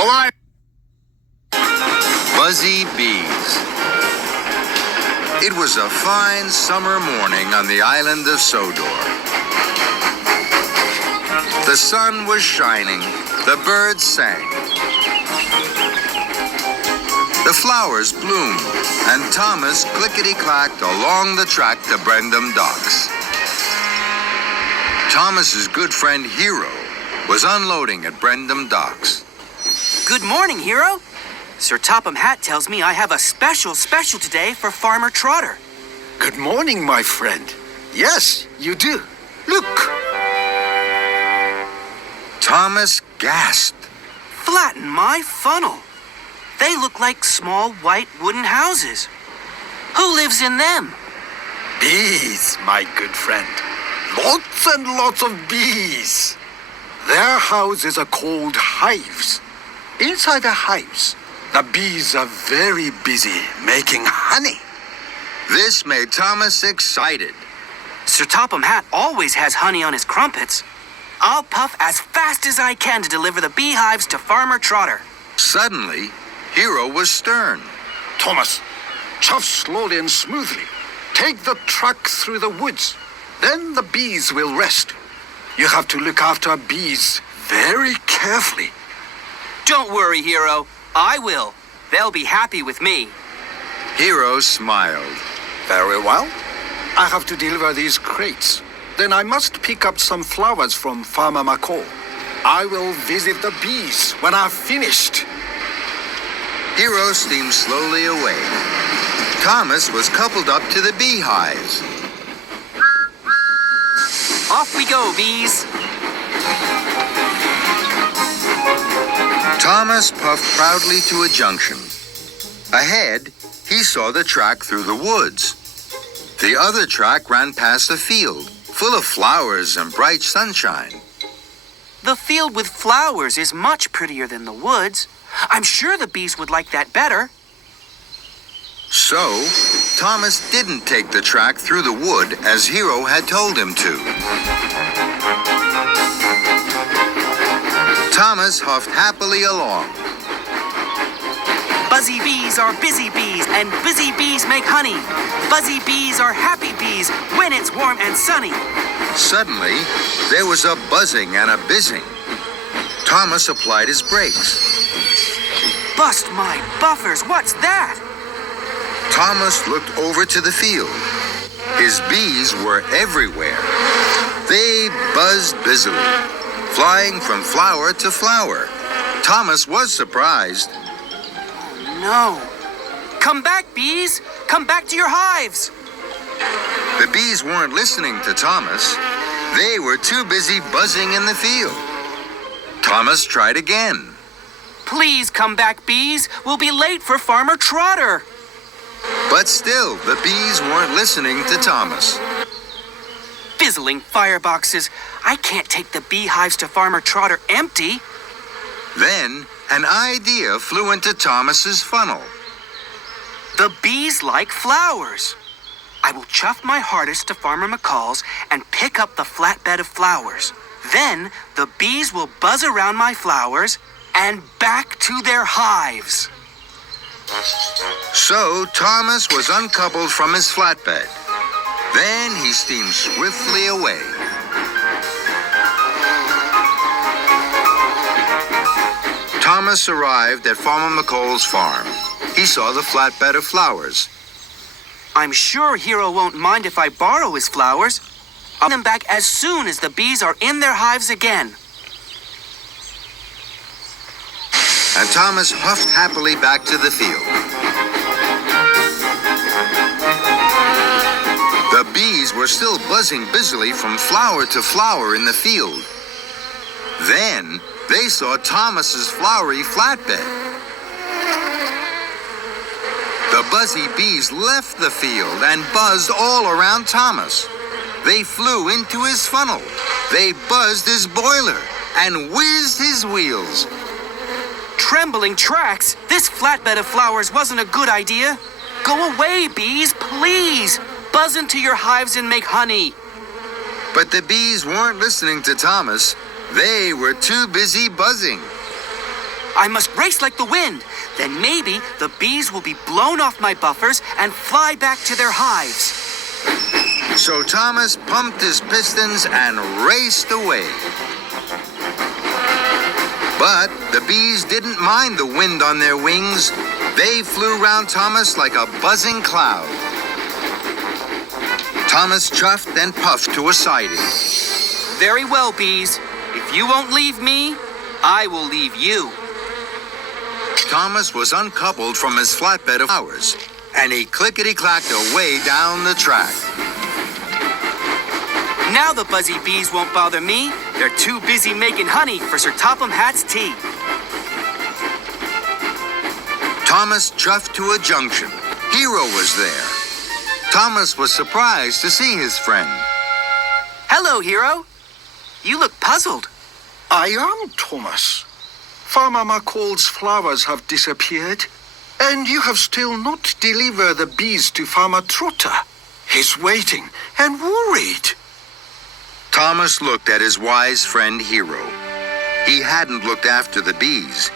The line. Buzzy Bees. It was a fine summer morning on the island of Sodor. The sun was shining, the birds sang. The flowers bloomed, and Thomas clickety-clacked along the track to Brendam Docks. Thomas's good friend Hero was unloading at Brendam Docks. Good morning, Hero. Sir Topham Hatt tells me I have a special today for Farmer Trotter. Good morning, my friend. Yes, you do. Look. Thomas gasped. Flatten my funnel. They look like small white wooden houses. Who lives in them? Bees, my good friend. Lots and lots of bees. Their houses are called hives. Inside the hives, the bees are very busy making honey. This made Thomas excited. Sir Topham Hatt always has honey on his crumpets. I'll puff as fast as I can to deliver the beehives to Farmer Trotter. Suddenly, Hero was stern. Thomas, chuff slowly and smoothly. Take the truck through the woods. Then the bees will rest. You have to look after bees very carefully. Don't worry, Hero. I will. They'll be happy with me. Hero smiled. Very well. I have to deliver these crates. Then I must pick up some flowers from Farmer McCall. I will visit the bees when I've finished. Hero steamed slowly away. Thomas was coupled up to the beehives. Off we go, bees. Thomas puffed proudly to a junction. Ahead, he saw the track through the woods. The other track ran past a field, full of flowers and bright sunshine. The field with flowers is much prettier than the woods. I'm sure the bees would like that better. So, Thomas didn't take the track through the wood as Hero had told him to. Thomas huffed happily along. Buzzy bees are busy bees, and busy bees make honey. Buzzy bees are happy bees when it's warm and sunny. Suddenly, there was a buzzing and a bizzing. Thomas applied his brakes. Bust my buffers, what's that? Thomas looked over to the field. His bees were everywhere. They buzzed busily, flying from flower to flower. Thomas was surprised. No. Come back, bees. Come back to your hives. The bees weren't listening to Thomas. They were too busy buzzing in the field. Thomas tried again. Please come back, bees. We'll be late for Farmer Trotter. But still, the bees weren't listening to Thomas. Fizzling fireboxes. I can't take the beehives to Farmer Trotter empty. Then, an idea flew into Thomas's funnel. The bees like flowers. I will chuff my hardest to Farmer McCall's and pick up the flatbed of flowers. Then, the bees will buzz around my flowers and back to their hives. So, Thomas was uncoupled from his flatbed. Then he steamed swiftly away. Thomas arrived at Farmer McCall's farm. He saw the flatbed of flowers. I'm sure Hero won't mind if I borrow his flowers. I'll bring them back as soon as the bees are in their hives again. And Thomas huffed happily back to the field. The bees were still buzzing busily from flower to flower in the field. Then they saw Thomas's flowery flatbed. The buzzy bees left the field and buzzed all around Thomas. They flew into his funnel. They buzzed his boiler and whizzed his wheels. Trembling tracks, this flatbed of flowers wasn't a good idea. Go away, bees, please. Buzz into your hives and make honey. But the bees weren't listening to Thomas. They were too busy buzzing. I must race like the wind. Then maybe the bees will be blown off my buffers and fly back to their hives. So Thomas pumped his pistons and raced away. But the bees didn't mind the wind on their wings. They flew round Thomas like a buzzing cloud. Thomas chuffed and puffed to a siding. Very well, bees. If you won't leave me, I will leave you. Thomas was uncoupled from his flatbed of flowers, and he clickety-clacked away down the track. Now the Buzzy bees won't bother me. They're too busy making honey for Sir Topham Hatt's tea. Thomas chuffed to a junction. Hero was there. Thomas was surprised to see his friend. Hello, Hero. You look puzzled. I am Thomas. Farmer McCall's flowers have disappeared, and you have still not delivered the bees to Farmer Trotter. He's waiting and worried. Thomas looked at his wise friend Hero. He hadn't looked after the bees.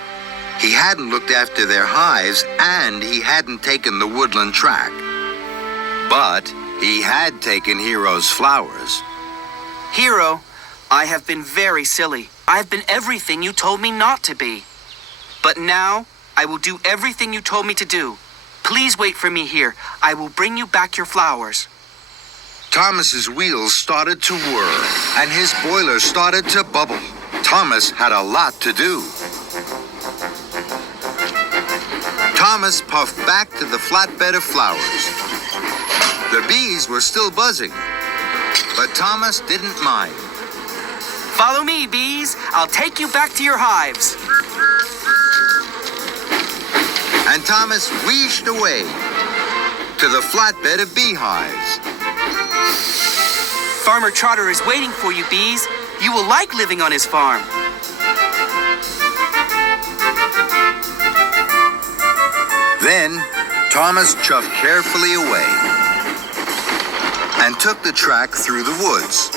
He hadn't looked after their hives, and he hadn't taken the woodland track. But he had taken Hero's flowers. Hero, I have been very silly. I have been everything you told me not to be. But now, I will do everything you told me to do. Please wait for me here. I will bring you back your flowers. Thomas's wheels started to whir, and his boiler started to bubble. Thomas had a lot to do. Thomas puffed back to the flatbed of flowers. The bees were still buzzing, but Thomas didn't mind. Follow me, bees. I'll take you back to your hives. And Thomas wheeshed away to the flatbed of beehives. Farmer Trotter is waiting for you, bees. You will like living on his farm. Then Thomas chuffed carefully away and took the track through the woods.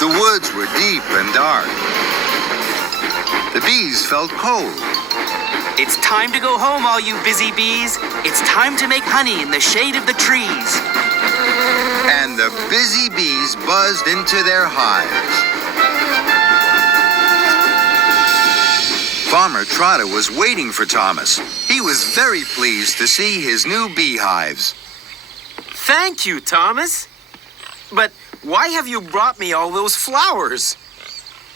The woods were deep and dark. The bees felt cold. It's time to go home, all you busy bees. It's time to make honey in the shade of the trees. And the busy bees buzzed into their hives. Farmer Trotter was waiting for Thomas. He was very pleased to see his new beehives. Thank you, Thomas. But why have you brought me all those flowers?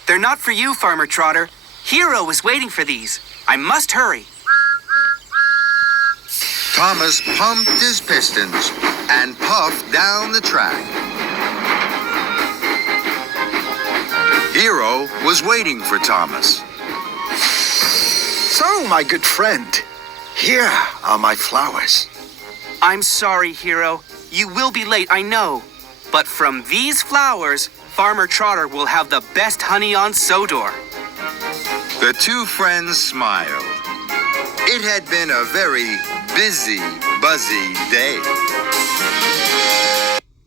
They're not for you, Farmer Trotter. Hero is waiting for these. I must hurry. Thomas pumped his pistons and puffed down the track. Hero was waiting for Thomas. So, my good friend, here are my flowers. I'm sorry, Hero. You will be late, I know. But from these flowers, Farmer Trotter will have the best honey on Sodor. The two friends smiled. It had been a very busy, buzzy day.